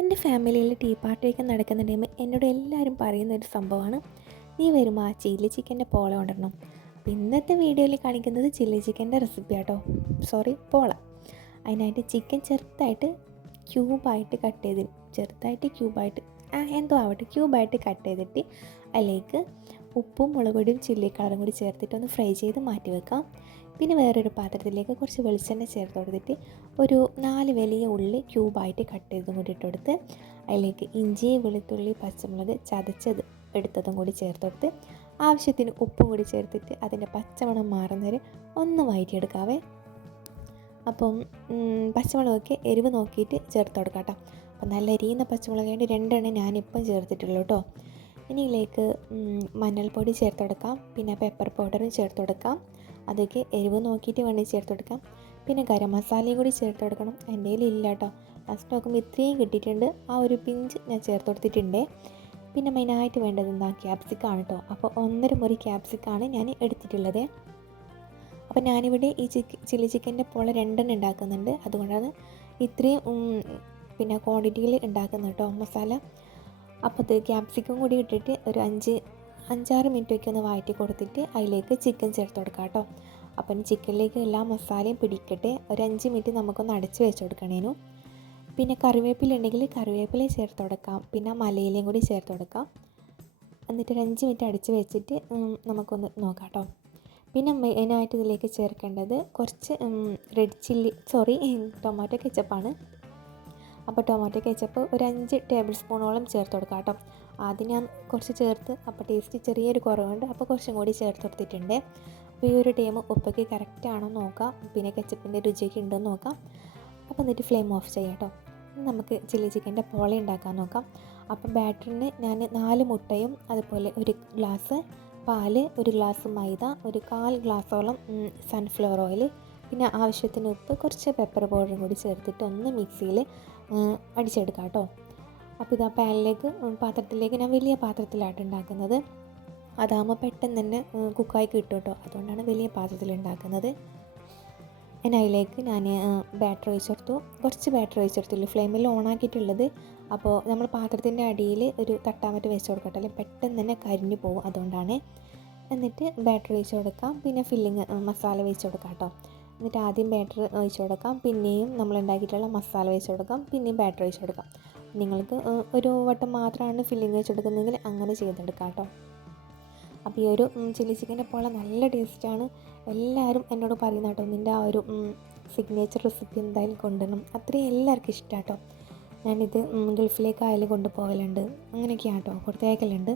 എന്റെ ഫാമിലിയിൽ ടീ പാർട്ടിയൊക്കെ നടക്കുന്ന ടൈം എന്നോട് എല്ലാവരും പറയുന്ന ഒരു സംഭവമാണ്. നീ വരുമ്പോൾ ആ ചില്ലി ചിക്കന്റെ പോള കൊണ്ടിടണം അപ്പോൾ ഇന്നത്തെ വീഡിയോയിൽ കാണിക്കുന്നത് ചില്ലി ചിക്കന്റെ റെസിപ്പി ആട്ടോ. സോറി പോള. അതിനായിട്ട് ചിക്കൻ ചെറുതായിട്ട് ക്യൂബായിട്ട് കട്ട് ചെയ്ത് ചെറുതായിട്ട് ക്യൂബായിട്ട് ആ എന്തോ ആവട്ടെ ക്യൂബായിട്ട് കട്ട് ചെയ്തിട്ട് അതിലേക്ക് ഉപ്പും മുളക് പൊടിയും ചില്ലി കളറും കൂടി ചേർത്തിട്ട് ഒന്ന് ഫ്രൈ ചെയ്ത് മാറ്റി വെക്കാം. പിന്നെ വേറൊരു പാത്രത്തിലേക്ക് കുറച്ച് വെളിച്ചെണ്ണ ചേർത്ത് കൊടുത്തിട്ട് ഒരു നാല് വലിയ ഉള്ളി ക്യൂബായിട്ട് കട്ട് ചെയ്തും കൂടി ഇട്ട് കൊടുത്ത് അതിലേക്ക് ഇഞ്ചി വെളുത്തുള്ളി പച്ചമുളക് ചതച്ചത് എടുത്തതും കൂടി ചേർത്ത് കൊടുത്ത് ആവശ്യത്തിന് ഉപ്പും കൂടി ചേർത്തിട്ട് അതിന്റെ പച്ചമണം മാറുന്നവരെ ഒന്ന് വയറ്റിയെടുക്കാവേ. അപ്പം പച്ചമുളകൊക്കെ എരിവ് നോക്കിയിട്ട് ചേർത്ത് കൊടുക്കാം കേട്ടോ. അപ്പം നല്ല എരിയുന്ന പച്ചമുളക് വേണ്ടി രണ്ടെണ്ണം ഞാനിപ്പം ചേർത്തിട്ടുള്ളൂ കേട്ടോ. ഇനി ഇതിലേക്ക് മഞ്ഞൾപ്പൊടി ചേർത്ത് കൊടുക്കാം. പിന്നെ പെപ്പർ പൗഡറും ചേർത്ത് കൊടുക്കാം. അതൊക്കെ എരിവ് നോക്കിയിട്ട് വേണ്ടി ചേർത്ത് കൊടുക്കാം. പിന്നെ ഗരം മസാലയും കൂടി ചേർത്ത് കൊടുക്കണം. എന്റെ കയ്യിൽ ഇല്ല കേട്ടോ ലാസ്റ്റ് നോക്കുമ്പോൾ ഇത്രയും കിട്ടിയിട്ടുണ്ട്. ആ ഒരു പിഞ്ച് ഞാൻ ചേർത്ത് കൊടുത്തിട്ടുണ്ട്. പിന്നെ മെയിനായിട്ട് വേണ്ടത് എന്താ? ക്യാപ്സിക്കാണ് കേട്ടോ അപ്പോൾ ഒന്നര മുറി ക്യാപ്സിക്കാണ് ഞാൻ എടുത്തിട്ടുള്ളത്. അപ്പോൾ ഞാനിവിടെ ഈ ചിക്ക് ചില്ലി ചിക്കന്റെ പോലെ രണ്ടെണ്ണം ഉണ്ടാക്കുന്നുണ്ട്. അതുകൊണ്ടാണ് ഇത്രയും പിന്നെ ക്വാണ്ടിറ്റിയിൽ ഉണ്ടാക്കുന്നത് കേട്ടോ മസാല. അപ്പോൾ അത് ക്യാപ്സിക്കം കൂടി ഇട്ടിട്ട് ഒരു അഞ്ച് അഞ്ചാറ് മിനിറ്റൊക്കെ ഒന്ന് വഴറ്റി കൊടുത്തിട്ട് അതിലേക്ക് ചിക്കൻ ചേർത്ത് കൊടുക്കാം കേട്ടോ. അപ്പം ചിക്കനിലേക്ക് എല്ലാ മസാലയും പിടിക്കട്ടെ. ഒരു അഞ്ച് മിനിറ്റ് നമുക്കൊന്ന് അടച്ച് വെച്ച് കൊടുക്കണേനു. പിന്നെ കറിവേപ്പില ഉണ്ടെങ്കിൽ കറിവേപ്പില ചേർത്ത് കൊടുക്കാം. പിന്നെ മലയിലയും കൂടി ചേർത്ത് കൊടുക്കാം. എന്നിട്ട് ഒരു അഞ്ച് മിനിറ്റ് അടച്ച് വെച്ചിട്ട് നമുക്കൊന്ന് നോക്കാം കേട്ടോ. പിന്നെ മെയിനായിട്ട് ഇതിലേക്ക് ചേർക്കേണ്ടത് കുറച്ച് റെഡ് ചില്ലി സോറി ടൊമാറ്റോ കെച്ചപ്പാണ് അപ്പോൾ ടൊമാറ്റോ കെച്ചപ്പ് ഒരു അഞ്ച് ടേബിൾ സ്പൂണോളം ചേർത്ത് കൊടുക്കാം കേട്ടോ. ആദ്യം ഞാൻ കുറച്ച് ചേർത്ത് അപ്പോൾ ടേസ്റ്റ് ചെറിയൊരു കുറവുണ്ട് അപ്പോൾ കുറച്ചും കൂടി ചേർത്ത് കൊടുത്തിട്ടുണ്ട്. അപ്പോൾ ഈ ഒരു ടൈം ഉപ്പൊക്കെ കറക്റ്റ് ആണോ നോക്കാം പിന്നെ കെച്ചപ്പിന്റെ രുചിയൊക്കെ ഉണ്ടോ നോക്കാം. അപ്പോൾ എന്നിട്ട് ഫ്ലെയിം ഓഫ് ചെയ്യാം കേട്ടോ. നമുക്ക് ചില്ലി ചിക്കന്റെ പോള ഉണ്ടാക്കാൻ നോക്കാം. അപ്പം ബാറ്ററിന് ഞാൻ നാല് മുട്ടയും അതുപോലെ ഒരു ഗ്ലാസ് പാൽ ഒരു ഗ്ലാസ് മൈദ ഒരു കാൽ ഗ്ലാസോളം സൺഫ്ലവർ ഓയിൽ പിന്നെ ആവശ്യത്തിന് ഉപ്പ് കുറച്ച് പെപ്പർ പൗഡറും കൂടി ചേർത്തിട്ട് ഒന്ന് മിക്സിയിൽ അടിച്ചെടുക്കാം കേട്ടോ. അപ്പോൾ ഇതാ പാനിലേക്ക് പാത്രത്തിലേക്ക് ഞാൻ വലിയ പാത്രത്തിലാട്ട് ഉണ്ടാക്കുന്നത്. അതാകുമ്പോൾ പെട്ടെന്ന് തന്നെ കുക്കായി കിട്ടും കേട്ടോ. അതുകൊണ്ടാണ് വലിയ പാത്രത്തിൽ ഉണ്ടാക്കുന്നത്. ഞാൻ അതിലേക്ക് ഞാൻ ബാറ്റർ ഒഴിച്ചെടുത്തു കുറച്ച് ബാറ്റർ ഒഴിച്ചെടുത്തുള്ളൂ ഫ്ലെയിമിൽ ഓണാക്കിയിട്ടുള്ളത് അപ്പോൾ നമ്മൾ പാത്രത്തിന്റെ അടിയിൽ ഒരു തട്ടാമറ്റ് വെച്ച് കൊടുക്കട്ടെ അല്ലെങ്കിൽ പെട്ടെന്ന് തന്നെ കരിഞ്ഞു പോകും അതുകൊണ്ടാണ്. എന്നിട്ട് ബാറ്റർ ഒഴിച്ച് കൊടുക്കാം. പിന്നെ ഫില്ലിങ് മസാല വെച്ച് കൊടുക്കാം കേട്ടോ. എന്നിട്ട് ആദ്യം ബാറ്റർ ഒഴിച്ച് കൊടുക്കാം. പിന്നെയും നമ്മൾ ഉണ്ടാക്കിയിട്ടുള്ള മസാല വെച്ച് കൊടുക്കാം. പിന്നെയും ബാറ്റർ ഒഴിച്ച് കൊടുക്കാം. നിങ്ങൾക്ക് ഒരു വട്ടം മാത്രമാണ് ഫില്ലിങ് വെച്ച് കൊടുക്കുന്നതെങ്കിൽ അങ്ങനെ ചെയ്തെടുക്കാം കേട്ടോ. അപ്പോൾ ഈ ഒരു ചില്ലി ചിക്കന്റെ പോലെ നല്ല ടേസ്റ്റാണ് എല്ലാവരും എന്നോട് പറയുന്ന കേട്ടോ നിന്റെ ആ ഒരു സിഗ്നേച്ചർ റെസിപ്പി എന്തായാലും കൊണ്ടുവരണം. അത്രയും എല്ലാവർക്കും ഇഷ്ടം കേട്ടോ. ഞാനിത് ഗൾഫിലേക്കായാലും കൊണ്ടുപോകലുണ്ട്. അങ്ങനെയൊക്കെയാണ് കേട്ടോ കൊടുത്തയക്കലുണ്ട്.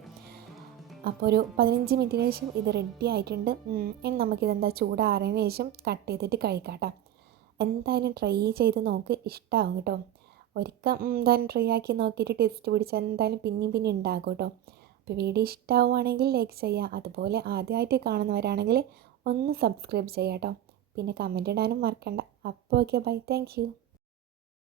അപ്പോൾ ഒരു പതിനഞ്ച് മിനിറ്റിന് ശേഷം ഇത് റെഡി ആയിട്ടുണ്ട്. ഇനി നമുക്കിതെന്താ ചൂടാറിയതിന് ശേഷം കട്ട് ചെയ്തിട്ട് കഴിക്കാം എന്തായാലും ട്രൈ ചെയ്ത് നോക്ക് ഇഷ്ടമാവും കേട്ടോ. ഒരിക്കൽ എന്തായാലും ട്രൈ ആക്കി നോക്കിയിട്ട് ടേസ്റ്റ് പിടിച്ചാൽ എന്തായാലും പിന്നെയും പിന്നെ ഉണ്ടാകും കേട്ടോ. അപ്പോൾ വീഡിയോ ഇഷ്ടമാവുകയാണെങ്കിൽ ലൈക്ക് ചെയ്യുക അതുപോലെ ആദ്യമായിട്ട് കാണുന്നവരാണെങ്കിൽ ഒന്ന് സബ്സ്ക്രൈബ് ചെയ്യാം കേട്ടോ പിന്നെ കമന്റ് ഇടാനും മറക്കണ്ട. അപ്പോൾ ഓക്കെ ബൈ താങ്ക്